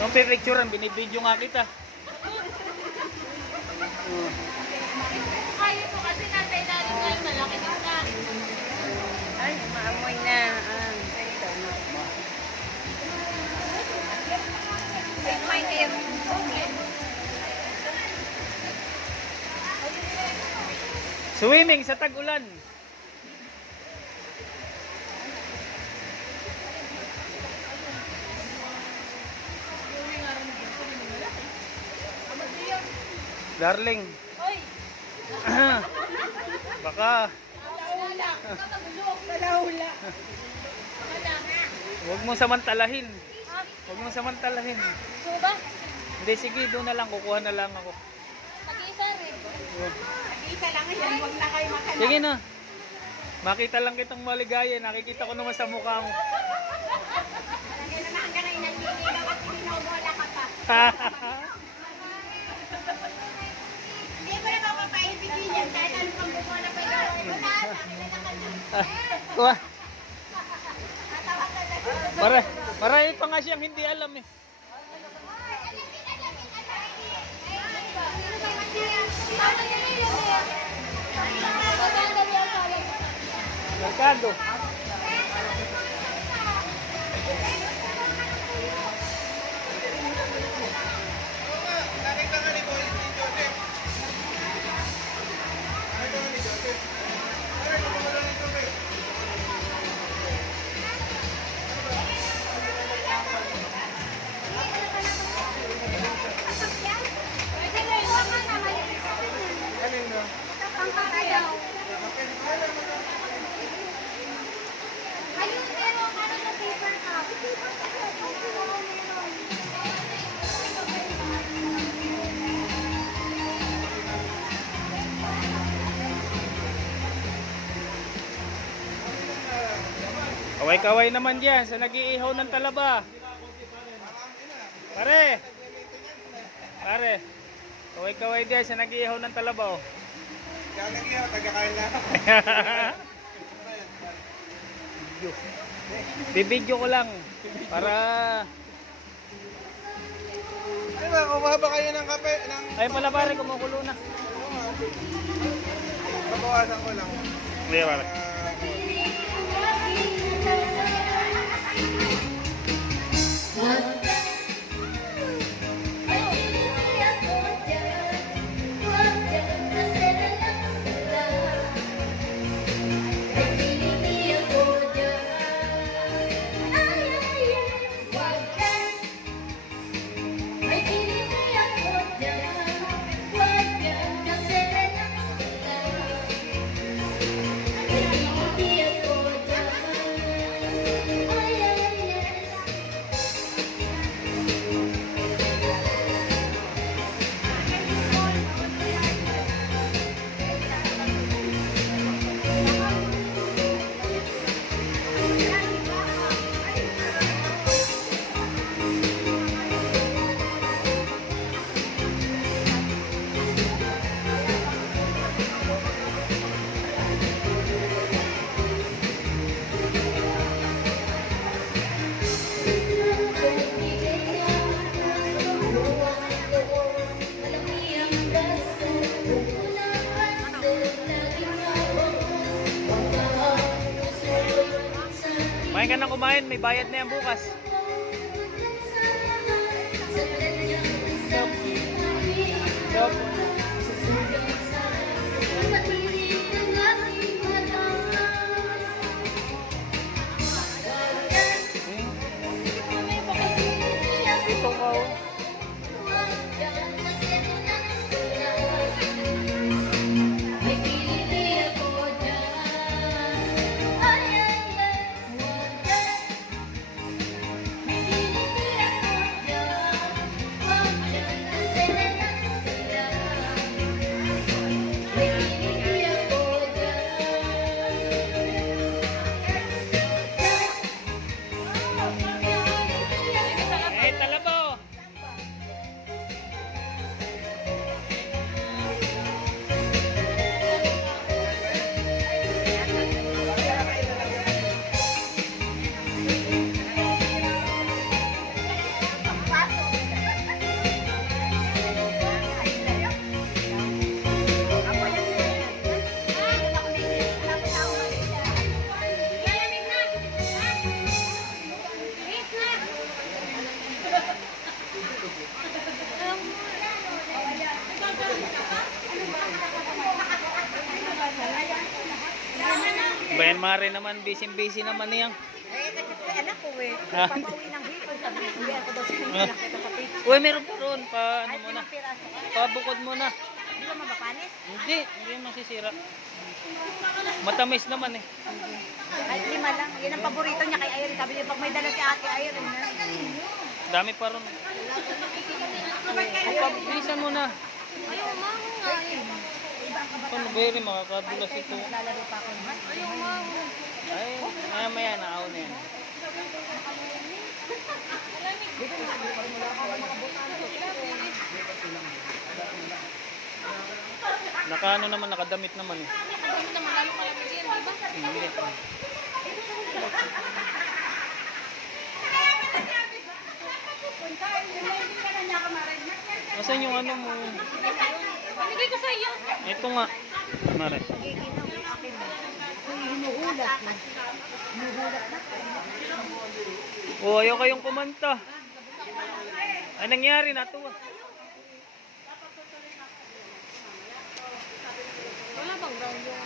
Yung pipicturean, binibidyo nga kita. Kaya mo kasi nasa ilalim na yung malaki din na. Ay, maamoy na. Ito na. May kayo. Swimming sa tag-ulan. Darling. Oy! Baka. Wala. Kalahula. Wala. Huwag mong samantalahin. Ha? Huwag mong samantalahin. So ba? Hindi, sige, doon na lang. Kukuha na lang ako. Mag-isa rin. Yun. Isa lang yan. Huwag na kayo makanap. Sige na. Makita lang kitang maligaya. Nakikita ko naman sa mukha mo. Lagay naman hanggang na inaniligaw at pinawala ka pa. Hindi mo na mapapaibigin yan kahit ano pang gumawa na pa yun. Wala, nakilala ka na. Kuha. Natawa ka na. Marami pa nga siyang hindi alam eh. Merkado. Ayun, pero ano na paper cup? Kaway-kaway naman diyan sa nag-iihaw ng talaba. Pare. Pare. Kaway-kaway diyan sa nag-iihaw ng talaba. Oh. Kaya tagakain na. Bibidyo ko lang para Ay ba, kumuha ba kayo ng kape? ay pala pare kumukulo na. Babawasan ko lang. Hindi pare. Kumain ka nang kumain, may bayad na yan bukas. Stop. Ito ka oh. Mare naman, busy naman niyang. Eh, kasi po anak ko eh. Ah. Papauwi ng hipon. Sabi ko, hindi ako daw siya nakita sa picture. Uy, meron pa ron. Pa, ano Ay, muna. 5 piraso ka. Pabukod muna. Hindi ba mapapanis? Hindi masisira. Matamis naman eh. Ay, 5 lang. Yan ang paborito niya kay Irene. Sabi niya, pag may dala si ate Irene na. Dami pa ron. Bilisan mo na. Ayaw, mango nga eh. Paano ba yun? Makakadulas ito. Lalaro pa ako naman. Ayaw, mango. Ay, maya naaw na yan. Nakaano naman, nakadamit naman eh. Ang naman lalo malamig yan, di ba? Hindi. Nasaan yung ano mo? Binigay ko sa iyo. Ito nga. Mare. Giginaw yung akin. Hinuhulat na. Hinuhulat na. Oh, ayaw kayong kumanta. Ay, nangyari na to. Wala bang ground yung